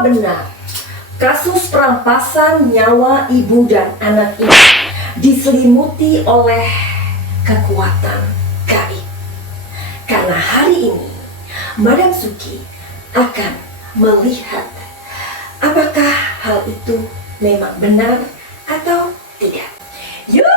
Benar, kasus perampasan nyawa ibu dan anak ini diselimuti oleh kekuatan gaib. Karena hari ini Madam Suki akan melihat apakah hal itu memang benar atau tidak. Yuk!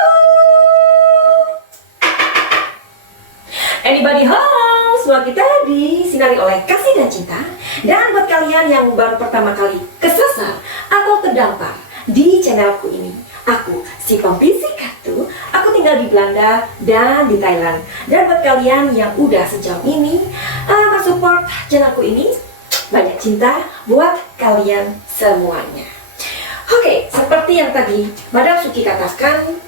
Anybody home? Semua kita disinari oleh kasih dan cinta. Dan buat kalian yang baru pertama kali kesasar atau terdampar di channelku ini, aku si pembisik kartu, aku tinggal di Belanda dan di Thailand. Dan buat kalian yang udah sejauh ini support channelku ini, banyak cinta buat kalian semuanya. Oke, seperti yang tadi Madam Suki katakan,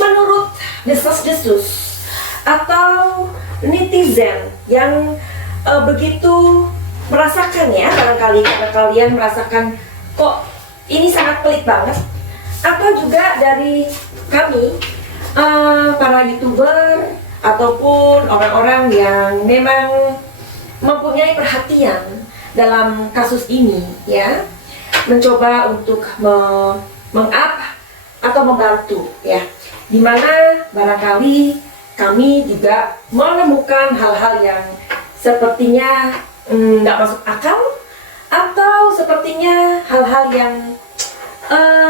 menurut desas-desus atau netizen yang begitu merasakan ya, barangkali karena kalian merasakan kok ini sangat pelik banget, atau juga dari kami para YouTuber ataupun orang-orang yang memang mempunyai perhatian dalam kasus ini ya, mencoba untuk meng-up atau membantu ya, dimana barangkali kami juga menemukan hal-hal yang sepertinya nggak masuk akal, atau sepertinya hal-hal yang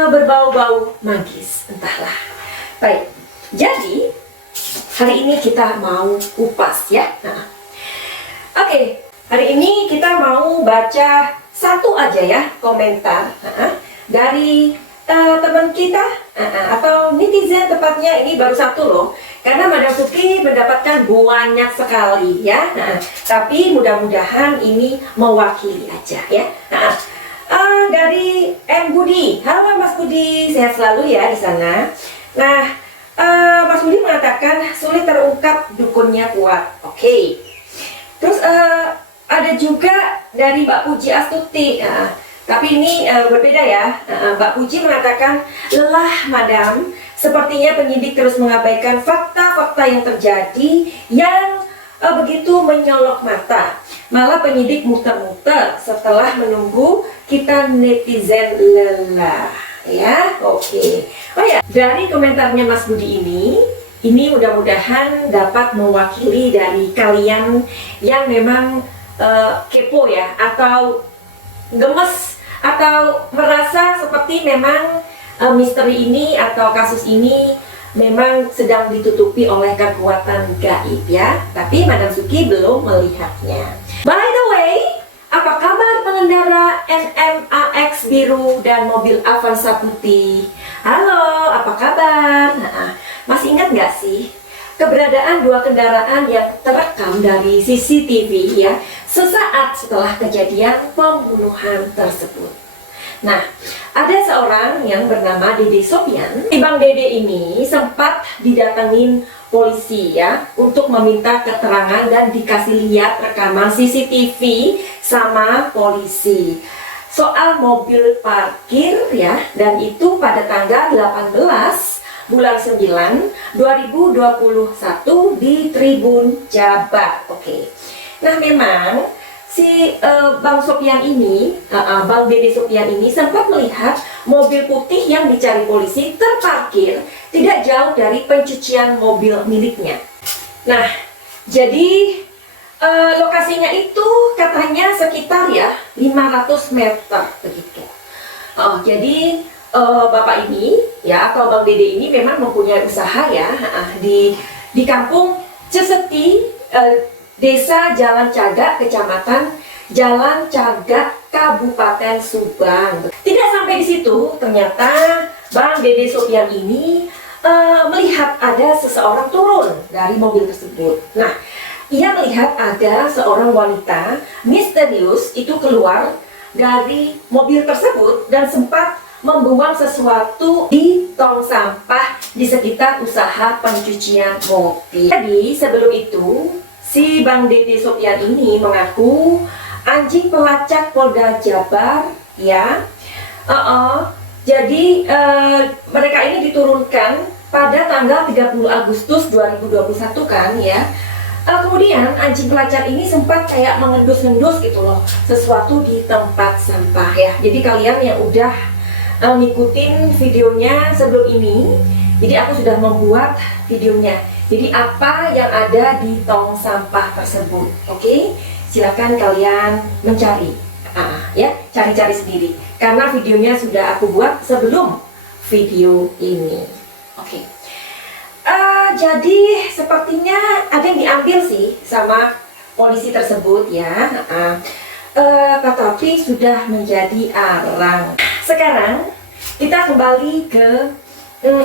berbau-bau magis, entahlah. Baik, jadi hari ini kita mau kupas ya. Oke, hari ini kita mau baca satu aja ya komentar dari teman kita atau netizen, tepatnya ini baru satu loh, karena Madam Suki mendapatkan banyak sekali ya. Tapi mudah-mudahan ini mewakili aja ya. Dari M Budi, halo Mas Budi, sehat selalu ya di sana. Nah, Mas Budi mengatakan sulit terungkap, dukunnya kuat. Oke. Terus ada juga dari Mbak Puji Astuti. Tapi ini berbeda ya. Mbak Puji mengatakan, lelah Madam, sepertinya penyidik terus mengabaikan fakta-fakta yang terjadi yang begitu menyolok mata. Malah penyidik muter-muter setelah menunggu kita netizen lelah. Ya, oke. Oh ya, dari komentarnya Mas Budi ini mudah-mudahan dapat mewakili dari kalian yang memang kepo ya, atau gemes, atau merasa seperti memang misteri ini atau kasus ini memang sedang ditutupi oleh kekuatan gaib ya. Tapi Madam Suki belum melihatnya. By the way, apa kabar pengendara NMAX biru dan mobil Avanza putih? Halo, apa kabar? Masih ingat nggak sih keberadaan dua kendaraan yang terekam dari CCTV ya, sesaat setelah kejadian pembunuhan tersebut? Nah, ada seorang yang bernama Dede Sopyan. Bang Dede ini sempat didatengin polisi ya, untuk meminta keterangan dan dikasih lihat rekaman CCTV sama polisi soal mobil parkir ya, dan itu pada tanggal 18 bulan 9 2021 di Tribun Jabar. Oke. Nah memang si Bang Sopian ini, Bang Dede Sopian ini sempat melihat mobil putih yang dicari polisi terparkir tidak jauh dari pencucian mobil miliknya. Nah, jadi lokasinya itu katanya sekitar ya 500 meter begitu. Jadi Bapak ini ya atau Bang Dede ini memang mempunyai usaha ya di kampung Ceseti, Desa Jalan Cagak, Kecamatan Jalan Cagak, Kabupaten Subang. Tidak sampai di situ, ternyata Bang Dede Sopian ini melihat ada seseorang turun dari mobil tersebut. Nah, ia melihat ada seorang wanita misterius itu keluar dari mobil tersebut dan sempat membuang sesuatu di tong sampah di sekitar usaha pencucian mobil. Jadi sebelum itu si Bang Dede Sopian ini mengaku anjing pelacak Polda Jabar ya. Jadi mereka ini diturunkan pada tanggal 30 Agustus 2021 kan ya. Kemudian anjing pelacak ini sempat kayak mengendus-endus gitu loh sesuatu di tempat sampah ya. Jadi kalian yang udah ngikutin videonya sebelum ini, jadi aku sudah membuat videonya. Jadi apa yang ada di tong sampah tersebut, oke? Silakan kalian mencari, ya, cari-cari sendiri. Karena videonya sudah aku buat sebelum video ini, oke? Jadi sepertinya ada yang diambil sih sama polisi tersebut ya, tetapi sudah menjadi arang. Sekarang kita kembali ke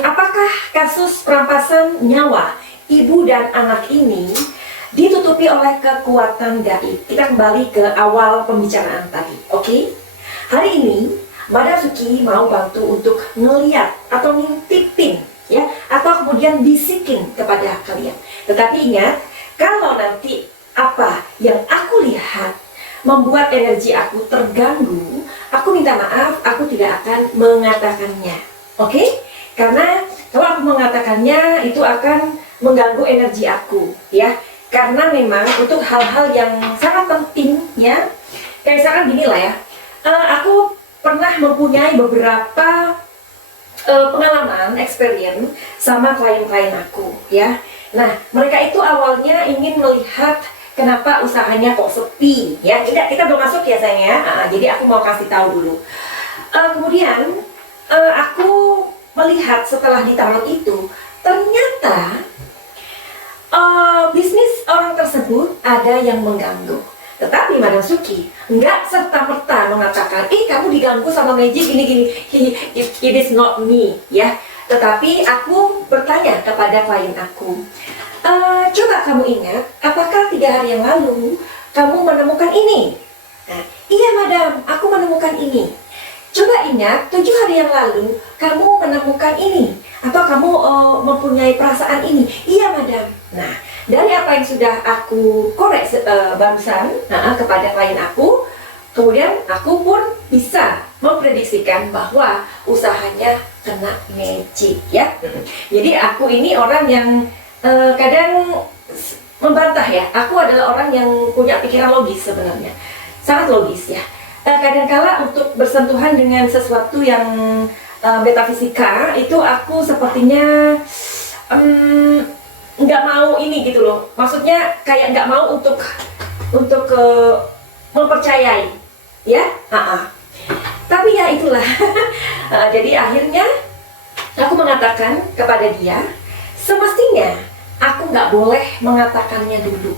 apakah kasus perampasan nyawa ibu dan anak ini ditutupi oleh kekuatan gaib. Kita kembali ke awal pembicaraan tadi, oke? Hari ini Madam Suki mau bantu untuk ngeliat atau ngintipin ya, atau kemudian bisikin kepada kalian. Tetapi ingat, kalau nanti apa yang aku lihat membuat energi aku terganggu, aku minta maaf, aku tidak akan mengatakannya, oke? Karena kalau aku mengatakannya itu akan mengganggu energi aku, ya. Karena memang untuk hal-hal yang sangat penting, ya. Kayak misalkan gini lah ya, aku pernah mempunyai beberapa pengalaman, experience sama klien-klien aku, ya. Nah, mereka itu awalnya ingin melihat kenapa usahanya kok sepi, ya. Kita belum masuk ya sayang ya. Jadi aku mau kasih tahu dulu. Kemudian aku melihat setelah ditaruh itu, ternyata bisnis orang tersebut ada yang mengganggu. Tetapi Madam Suki nggak serta-merta mengatakan, kamu diganggu sama magic gini-gini. It is not me, ya. Tetapi aku bertanya kepada klien aku, coba kamu ingat, apakah 3 hari yang lalu kamu menemukan ini? Nah, iya madam, aku menemukan ini. Coba ingat, 7 hari yang lalu kamu menemukan ini, atau kamu mempunyai perasaan ini. Iya madam. Nah, dari apa yang sudah aku korek barusan kepada klien aku, kemudian aku pun bisa memprediksikan bahwa usahanya kena magic, ya. Jadi aku ini orang yang kadang membantah ya. Aku adalah orang yang punya pikiran logis sebenarnya, sangat logis ya. Kadangkala untuk bersentuhan dengan sesuatu yang metafisika itu aku sepertinya nggak mau ini gitu loh. Maksudnya kayak nggak mau untuk mempercayai, ya. Tapi ya itulah. Jadi akhirnya aku mengatakan kepada dia, semestinya aku nggak boleh mengatakannya dulu.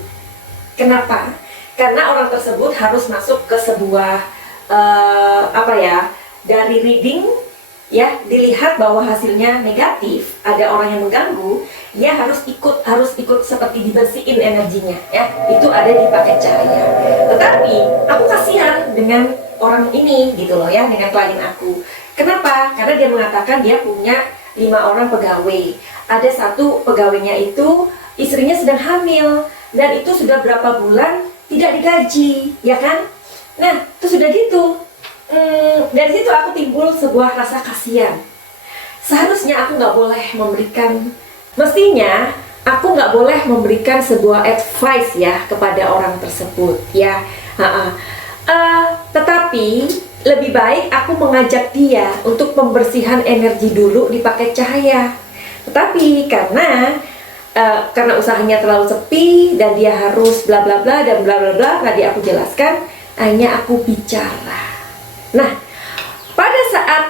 Kenapa? Karena orang tersebut harus masuk ke sebuah dari reading, ya, dilihat bahwa hasilnya negatif, ada orang yang mengganggu, ya harus ikut seperti dibersihin energinya, ya. Itu ada di paket cahaya. Tetapi aku kasihan dengan orang ini gitu loh ya, dengan klien aku. Kenapa? Karena dia mengatakan dia punya 5 orang pegawai. Ada 1 pegawainya itu istrinya sedang hamil dan itu sudah berapa bulan tidak digaji, ya kan? Nah, itu sudah gitu. Dari situ aku timbul sebuah rasa kasihan. Seharusnya aku nggak boleh memberikan, mestinya aku nggak boleh memberikan sebuah advice ya kepada orang tersebut ya. Tetapi lebih baik aku mengajak dia untuk pembersihan energi dulu di paket cahaya. Tetapi karena usahanya terlalu sepi dan dia harus bla bla bla dan bla bla bla, tadi aku jelaskan, hanya aku bicara. Nah, pada saat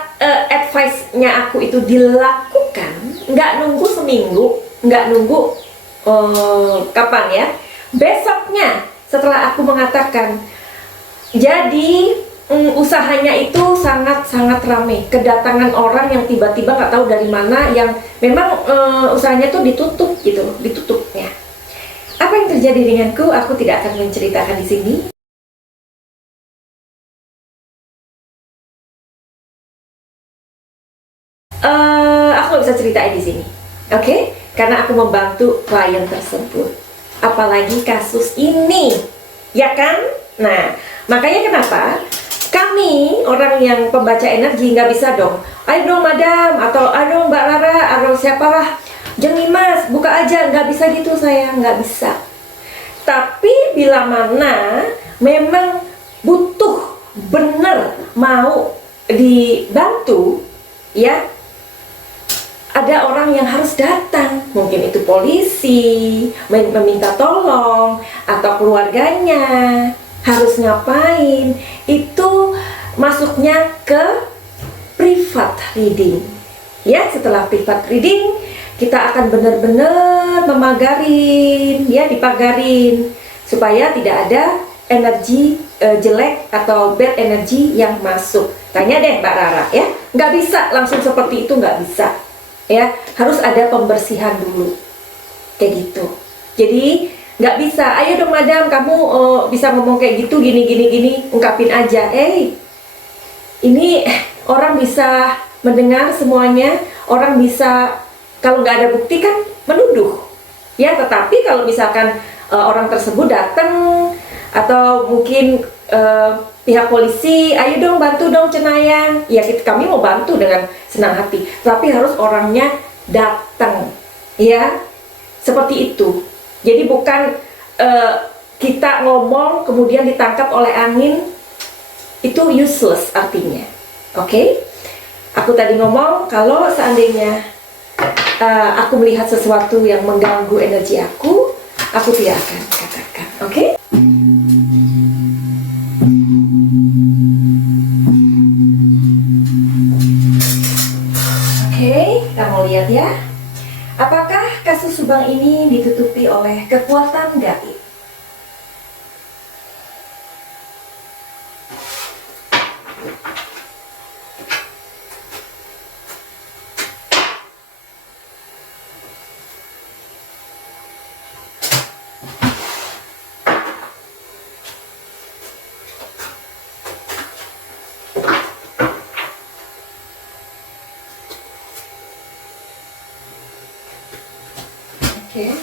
advice-nya aku itu dilakukan, nggak nunggu seminggu, nggak nunggu kapan ya, besoknya setelah aku mengatakan, jadi usahanya itu sangat-sangat ramai, kedatangan orang yang tiba-tiba nggak tahu dari mana, yang memang usahanya tuh ditutup gitu, ditutupnya. Apa yang terjadi denganku, aku tidak akan menceritakan di sini. Aku nggak bisa ceritain di sini, oke? Karena aku membantu klien tersebut. Apalagi kasus ini, ya kan? Nah, makanya kenapa kami orang yang pembaca energi nggak bisa dong, ayo dong madam, atau ayo dong mbak Lara, atau siapalah, jangan mas, buka aja, nggak bisa gitu, saya nggak bisa. Tapi bila mana memang butuh bener mau dibantu ya, ada orang yang harus datang, mungkin itu polisi, meminta tolong, atau keluarganya harus ngapain, itu masuknya ke private reading ya. Setelah private reading, kita akan benar-benar memagarin ya, dipagarin supaya tidak ada energi jelek atau bad energy yang masuk. Tanya deh Mbak Rara ya, nggak bisa langsung seperti itu, nggak bisa ya, harus ada pembersihan dulu kayak gitu. Jadi nggak bisa, ayo dong madam, kamu bisa ngomong kayak gitu, gini, ungkapin aja. Ini orang bisa mendengar semuanya, orang bisa, kalau nggak ada bukti kan menuduh ya. Tetapi kalau misalkan orang tersebut datang, atau mungkin pihak polisi, ayo dong bantu dong Cenayang, ya kami mau bantu dengan senang hati, tapi harus orangnya datang ya, seperti itu. Jadi bukan kita ngomong kemudian ditangkap oleh angin, itu useless artinya. Oke? Aku tadi ngomong kalau seandainya aku melihat sesuatu yang mengganggu energi aku tidak akan katakan. Oke? Kita mau lihat ya, apakah kasus Subang ini ditutupi oleh kekuatan gaib? Oke.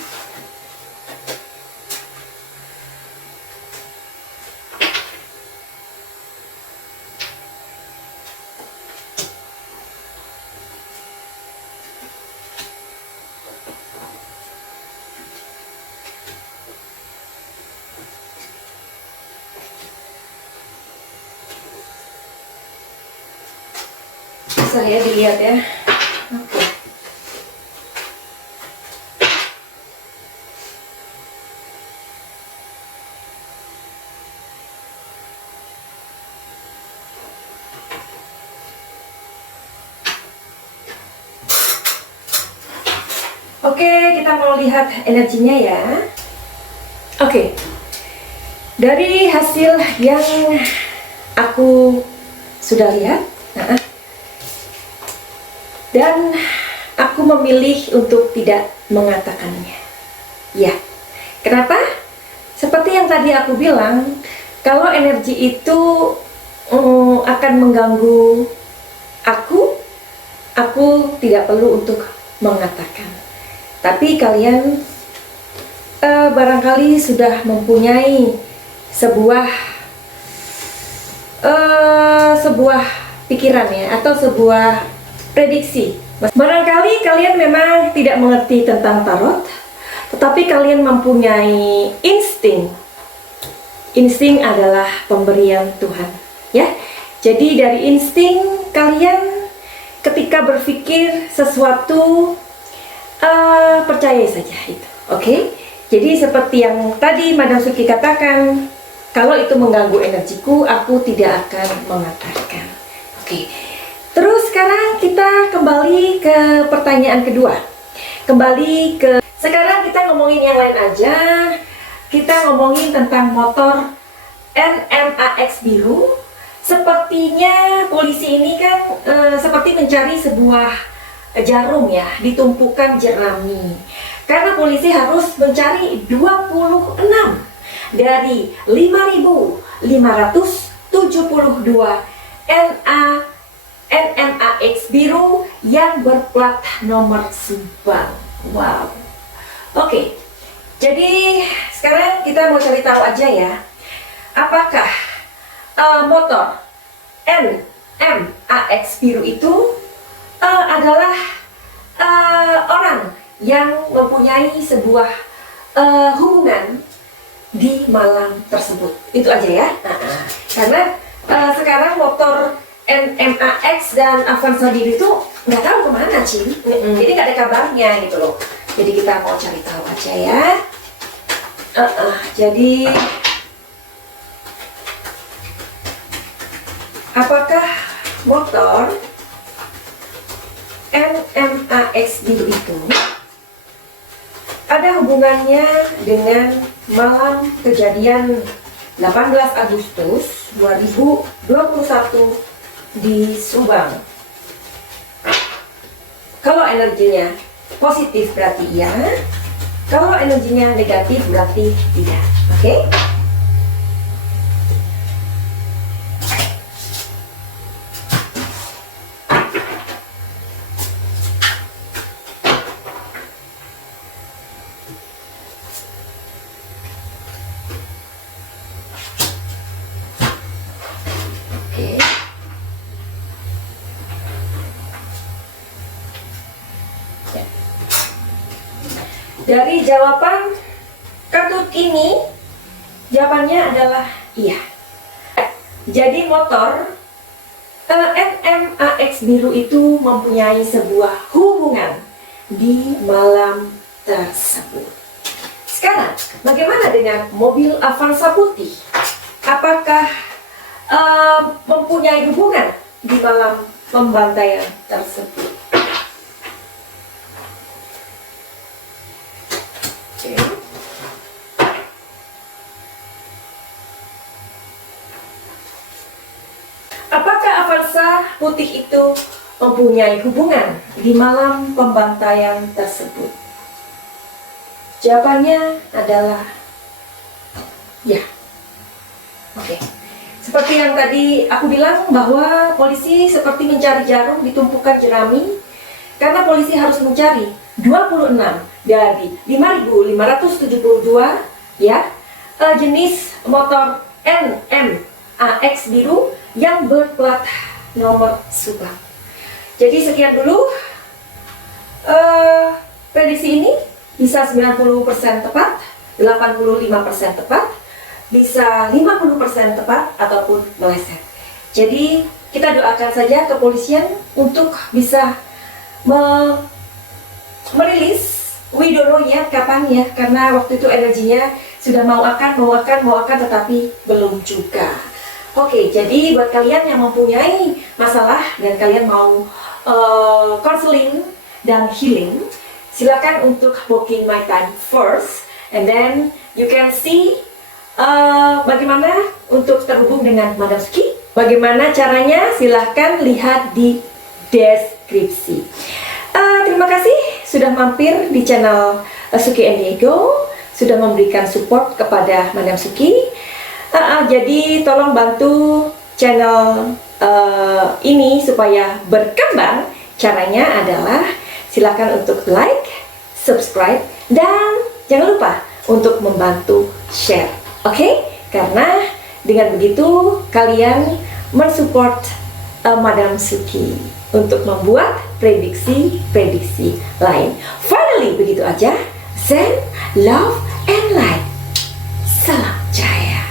Bisa ya dilihat ya. Oke. Oke, kita mau lihat energinya ya. Oke. Dari hasil yang aku sudah lihat, dan aku memilih untuk tidak mengatakannya. Ya. Kenapa? Seperti yang tadi aku bilang, kalau energi itu akan mengganggu aku tidak perlu untuk mengatakan. Tapi kalian barangkali sudah mempunyai sebuah pikiran ya, atau sebuah prediksi. Barangkali kalian memang tidak mengerti tentang tarot, tetapi kalian mempunyai insting. Insting adalah pemberian Tuhan, ya. Jadi dari insting kalian ketika berpikir sesuatu, percaya saja itu, oke? Jadi seperti yang tadi Madam Suki katakan, kalau itu mengganggu energiku, aku tidak akan mengatakan. Oke. Terus sekarang kita kembali ke pertanyaan kedua. Sekarang kita ngomongin yang lain aja. Kita ngomongin tentang motor NMAX biru. Sepertinya polisi ini kan seperti mencari sebuah jarum ya, ditumpukan jerami. Karena polisi harus mencari 26 dari 5.572 NMAX biru yang berplat nomor Subang. Wow. Oke. Jadi sekarang kita mau cari tahu aja ya, apakah motor NMAX biru itu adalah orang yang mempunyai sebuah hubungan di malam tersebut. Itu aja ya. Karena sekarang motor NMAX dan Avanza biru itu nggak tahu kemana, Cin. Jadi nggak ada kabarnya gitu loh. Jadi kita mau cari tahu aja ya. Jadi apakah motor NMAX biru itu ada hubungannya dengan malam kejadian 18 Agustus 2021 di Subang? Kalau energinya positif berarti iya, kalau energinya negatif berarti tidak. Oke? Dari jawaban kartu ini, jawabannya adalah iya. Jadi motor NMAX biru itu mempunyai sebuah hubungan di malam tersebut. Sekarang, bagaimana dengan mobil Avanza putih? Apakah mempunyai hubungan di malam pembantaian tersebut? Apakah Avanza putih itu mempunyai hubungan di malam pembantaian tersebut? Jawabannya adalah ya. Oke. Seperti yang tadi aku bilang bahwa polisi seperti mencari jarum di tumpukan jerami, karena polisi harus mencari 26 dari 5.572 ya jenis motor NMAX biru yang berplat nomor Subang. Jadi sekian dulu prediksi ini, bisa 90% tepat, 85% tepat, bisa 50% tepat ataupun meleset. Jadi kita doakan saja kepolisian untuk bisa merilis. We don't know ya kapan ya, karena waktu itu energinya sudah mau akan tetapi belum juga. Oke, jadi buat kalian yang mempunyai masalah dan kalian mau counseling dan healing, silakan untuk booking my time first, and then you can see bagaimana untuk terhubung dengan Madam Suki. Bagaimana caranya? Silahkan lihat di deskripsi. Terima kasih sudah mampir di channel Suki and Diego, sudah memberikan support kepada Madam Suki. Jadi tolong bantu channel ini supaya berkembang. Caranya adalah silakan untuk like, subscribe, dan jangan lupa untuk membantu share. Oke? Karena dengan begitu kalian mensupport Madam Suki untuk membuat prediksi-prediksi lain. Finally, begitu aja. Zen, love, and light. Salam Jaya.